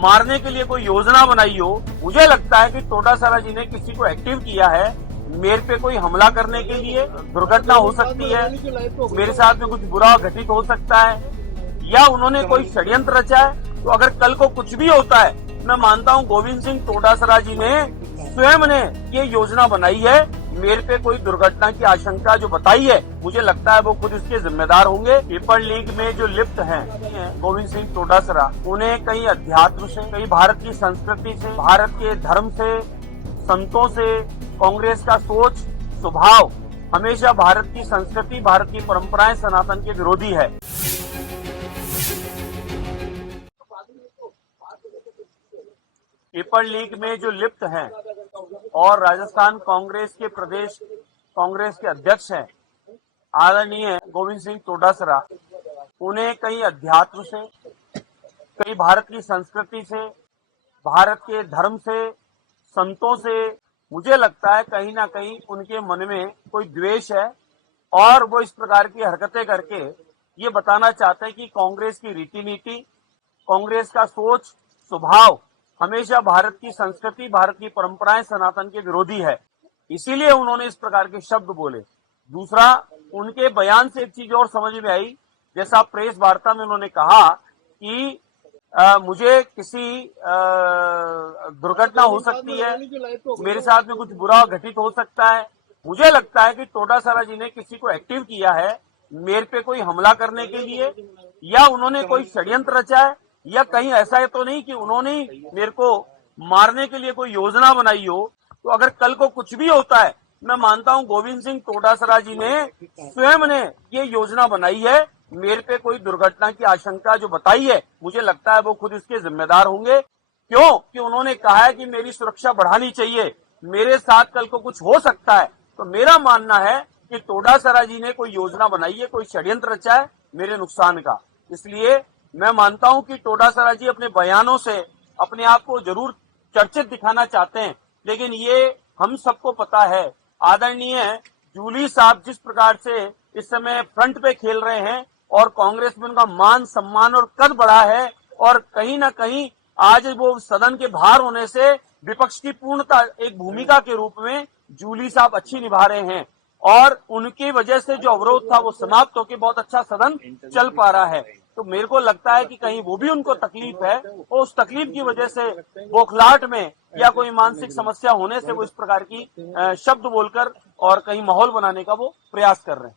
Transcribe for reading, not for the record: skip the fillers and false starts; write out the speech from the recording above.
मारने के लिए कोई योजना बनाई हो। मुझे लगता है कि टोटासरा जी ने किसी को एक्टिव किया है मेरे पे कोई हमला करने के लिए। दुर्घटना हो सकती है, मेरे साथ में कुछ बुरा घटित हो सकता है, या उन्होंने कोई षड्यंत्र रचा है। तो अगर कल को कुछ भी होता है, मैं मानता हूं गोविंद सिंह टोटासरा जी ने स्वयं ने ये योजना बनाई है। मेरे पे कोई दुर्घटना की आशंका जो बताई है, मुझे लगता है वो खुद इसके जिम्मेदार होंगे। पेपर लीक में जो लिप्त हैं गोविंद सिंह टोटासरा, उन्हें कहीं अध्यात्म से, कहीं भारत की संस्कृति से, भारत के धर्म से, संतों से, कांग्रेस का सोच स्वभाव हमेशा भारत की संस्कृति, भारत की परंपराएं, सनातन के विरोधी है। पेपर लीक में जो लिप्त हैं और राजस्थान कांग्रेस के प्रदेश कांग्रेस के अध्यक्ष हैं आदरणीय गोविंद सिंह टोटासरा, उन्हें कहीं अध्यात्म से, कहीं भारत की संस्कृति से, भारत के धर्म से, संतों से, मुझे लगता है कहीं ना कहीं उनके मन में कोई द्वेष है और वो इस प्रकार की हरकतें करके ये बताना चाहते हैं कि कांग्रेस की रीति नीति, कांग्रेस का सोच स्वभाव हमेशा भारत की संस्कृति, भारत की परंपराएं, सनातन के विरोधी है। इसीलिए उन्होंने इस प्रकार के शब्द बोले। दूसरा, उनके बयान से एक चीज और समझ में आई, जैसा प्रेस वार्ता में उन्होंने कहा कि मुझे किसी दुर्घटना हो सकती है, मेरे साथ में कुछ बुरा घटित हो सकता है। मुझे लगता है कि टोटासरा जी ने किसी को एक्टिव किया है मेरे पे कोई हमला करने के लिए, या उन्होंने कोई षड्यंत्र रचा है, या कहीं ऐसा तो नहीं कि उन्होंने मेरे को मारने के लिए कोई योजना बनाई हो। तो अगर कल को कुछ भी होता है, मैं मानता हूं गोविंद सिंह टोटासरा जी ने स्वयं ने ये योजना बनाई है। मेरे पे कोई दुर्घटना की आशंका जो बताई है, मुझे लगता है वो खुद इसके जिम्मेदार होंगे। क्यों कि उन्होंने कहा है कि मेरी सुरक्षा बढ़ानी चाहिए, मेरे साथ कल को कुछ हो सकता है। तो मेरा मानना है कि टोटासरा जी ने कोई योजना बनाई है, कोई षड्यंत्र रचा है मेरे नुकसान का। इसलिए मैं मानता हूं कि टोटासरा जी अपने बयानों से अपने आप को जरूर चर्चित दिखाना चाहते हैं, लेकिन ये हम सबको पता है आदरणीय जूली साहब जिस प्रकार से इस समय फ्रंट पे खेल रहे हैं और कांग्रेस में उनका मान सम्मान और कद बढ़ा है, और कहीं ना कहीं आज वो सदन के बाहर होने से विपक्ष की पूर्णता एक भूमिका के रूप में जूली साहब अच्छी निभा रहे हैं, और उनकी वजह से जो अवरोध था वो समाप्त होकर बहुत अच्छा सदन चल पा रहा है। तो मेरे को लगता है कि कहीं वो भी उनको तकलीफ है, और उस तकलीफ की वजह से बौखलाहट में या कोई मानसिक समस्या होने से वो इस प्रकार की शब्द बोलकर और कहीं माहौल बनाने का वो प्रयास कर रहे हैं।